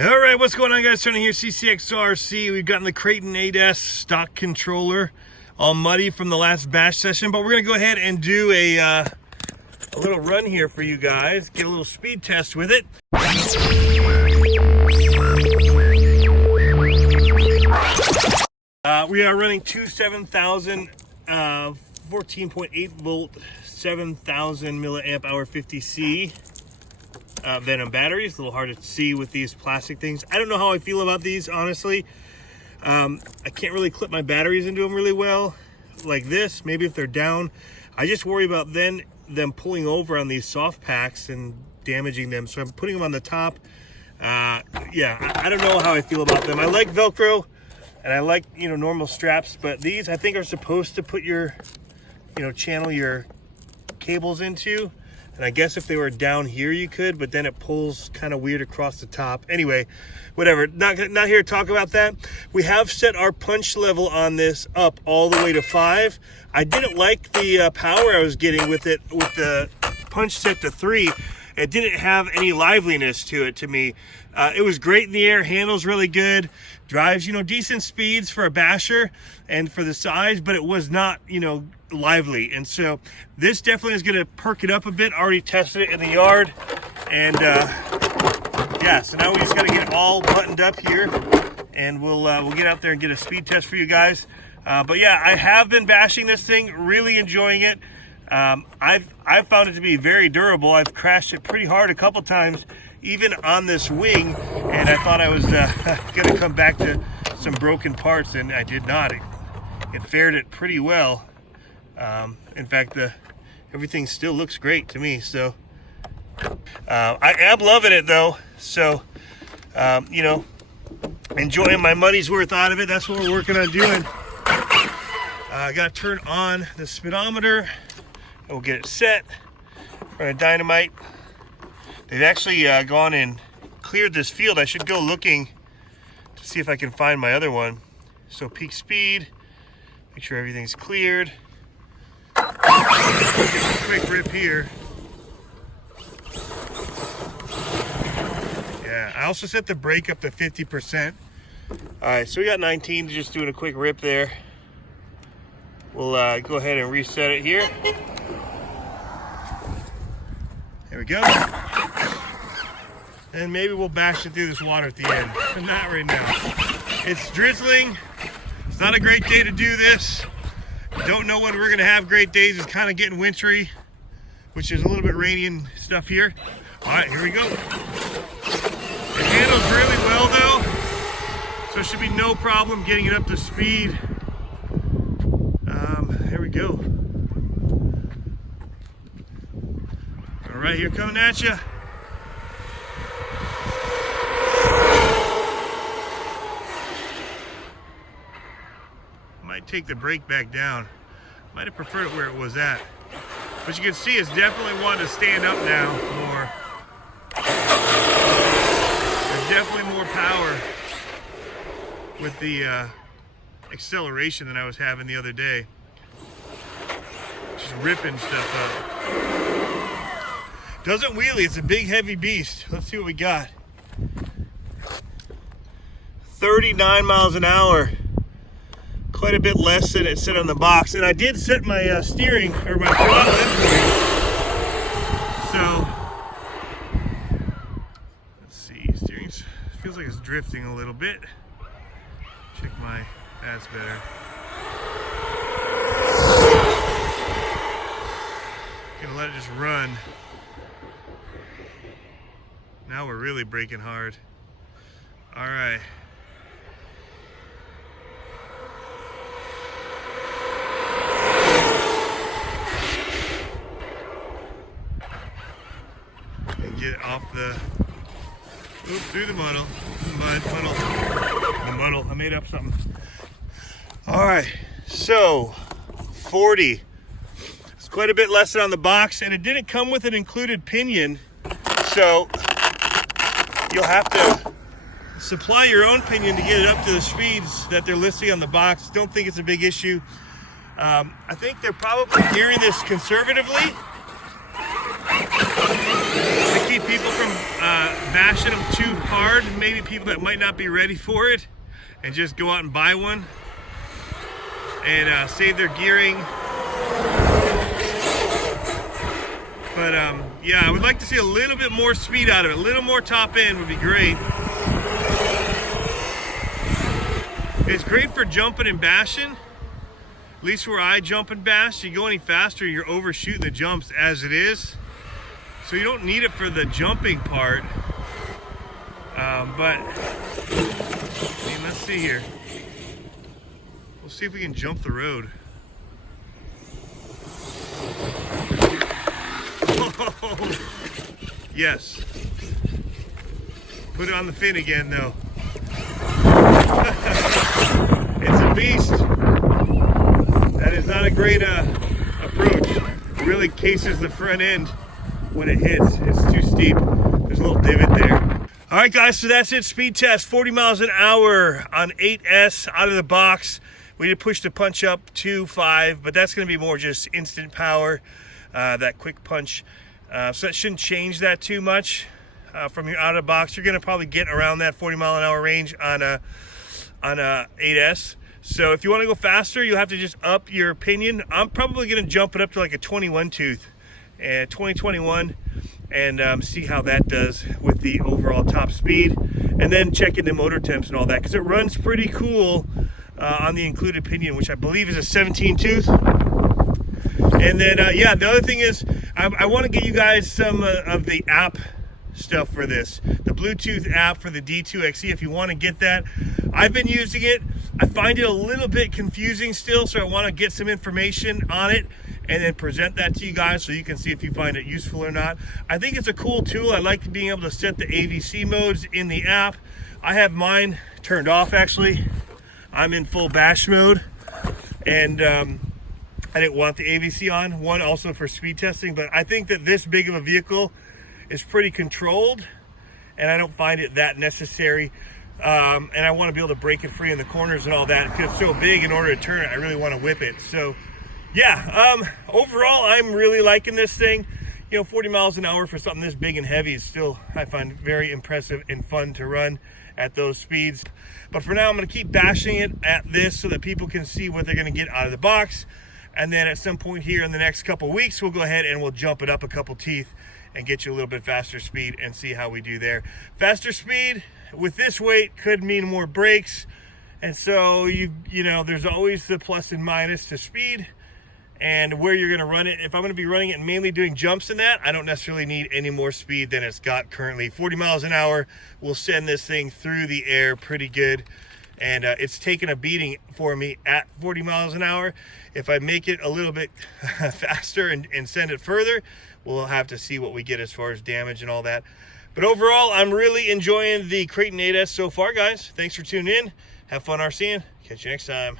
All right, what's going on, guys? Tony here, CCxRC. We've gotten the Kraton 8S stock controller all muddy from the last bash session, but we're gonna go ahead and do a little run here for you guys, get a little speed test with it. We are running two 7,000 14.8 volt 7,000 milliamp hour 50C Venom batteries. A little hard to see with these plastic things. I don't know how I feel about these, honestly. I can't really clip my batteries into them really well like this. Maybe if they're down, I just worry about them pulling over on these soft packs and damaging them, so I'm putting them on the top. Yeah, I don't know how I feel about them. I like Velcro and I like, normal straps, but these I think are supposed to put your, channel your cables into. And I guess if they were down here you could, but then it pulls kind of weird across the top. Anyway, whatever, not here to talk about that. We have set our punch level on this up all the way to 5. I didn't like the power I was getting with it, with the punch set to 3. It didn't have any liveliness to it to me. It was great in the air, handles really good, drives, decent speeds for a basher and for the size, but it was not, lively. And so this definitely is going to perk it up a bit. Already tested it in the yard, and yeah, so now we just got to get it all buttoned up here, and we'll get out there and get a speed test for you guys. But yeah, I have been bashing this thing, really enjoying it. I've found it to be very durable. I've crashed it pretty hard a couple times, even on this wing, and I thought I was going to come back to some broken parts, and I did not. It fared it pretty well. In fact, everything still looks great to me. So I am loving it though. So enjoying my money's worth out of it. That's what we're working on doing. I got to turn on the speedometer. We'll get it set. Run a dynamite. They've actually gone and cleared this field. I should go looking to see if I can find my other one. So peak speed. Make sure everything's cleared. Just a quick rip here. Yeah, I also set the brake up to 50%. All right, so we got 19, just doing a quick rip there. We'll go ahead and reset it here. There we go. And maybe we'll bash it through this water at the end, but not right now. It's drizzling. It's not a great day to do this. Don't know when we're gonna have great days. It's kind of getting wintry, which is a little bit rainy and stuff here. All right, here we go. It handles really well though, so it should be no problem getting it up to speed. Here we go. All right, here coming at you. Might take the brake back down. Might have preferred it where it was at. But you can see it's definitely wanting to stand up now more. There's definitely more power with the acceleration than I was having the other day. Just ripping stuff up. Doesn't wheelie, it's a big heavy beast. Let's see what we got. 39 miles an hour. Quite a bit less than it said on the box. And I did set my steering, or my throttle input. So, let's see, steering feels like it's drifting a little bit. Check my, that's better. Gonna let it just run. Now we're really braking hard. All right. Get it off the, through the muddle, the muddle, I made up something. All right, so 40. It's quite a bit less than on the box, and it didn't come with an included pinion, so you'll have to supply your own pinion to get it up to the speeds that they're listing on the box. Don't think it's a big issue. I think they're probably gearing this conservatively to keep people from bashing them too hard, maybe people that might not be ready for it, and just go out and buy one and save their gearing. But yeah, I would like to see a little bit more speed out of it. A little more top end would be great. It's great for jumping and bashing. At least where I jump and bash, you go any faster, you're overshooting the jumps as it is. So you don't need it for the jumping part. But, I mean, let's see here. We'll see if we can jump the road. Oh, yes. Put it on the fin again, though. It's a beast. That is not a great approach. It really cases the front end when it hits. It's too steep. There's a little divot there. All right, guys, so that's it. Speed test, 40 miles an hour on 8S out of the box. We did push the punch up to 5, but that's going to be more just instant power, that quick punch. So that shouldn't change that too much from your out of the box. You're going to probably get around that 40 mile an hour range on a 8S. So if you want to go faster, you'll have to just up your pinion. I'm probably going to jump it up to like a 21 tooth, 2021, and see how that does with the overall top speed, and then check into motor temps and all that, because it runs pretty cool on the included pinion, which I believe is a 17 tooth. And then yeah, the other thing is I want to get you guys some of the app stuff for this, the Bluetooth app for the D2XE. If you want to get that, I've been using it. I find it a little bit confusing still, so I want to get some information on it and then present that to you guys so you can see if you find it useful or not. I think it's a cool tool. I like being able to set the AVC modes in the app. I have mine turned off, actually. I'm in full bash mode, and I didn't want the AVC on. One, also for speed testing, but I think that this big of a vehicle is pretty controlled, and I don't find it that necessary. And I want to be able to break it free in the corners and all that, because it's so big. In order to turn it, I really want to whip it. So yeah, overall, I'm really liking this thing. You know, 40 miles an hour for something this big and heavy is still, I find, very impressive and fun to run at those speeds. But for now, I'm going to keep bashing it at this so that people can see what they're going to get out of the box. And then at some point here in the next couple weeks, we'll go ahead and we'll jump it up a couple teeth and get you a little bit faster speed and see how we do there. Faster speed with this weight could mean more brakes. And so, you know, there's always the plus and minus to speed and where you're going to run it. If I'm going to be running it and mainly doing jumps in that, I don't necessarily need any more speed than it's got currently. 40 miles an hour will send this thing through the air pretty good. And it's taken a beating for me at 40 miles an hour. If I make it a little bit faster and send it further, we'll have to see what we get as far as damage and all that. But overall, I'm really enjoying the Kraton 8S so far, guys. Thanks for tuning in. Have fun RCing. Catch you next time.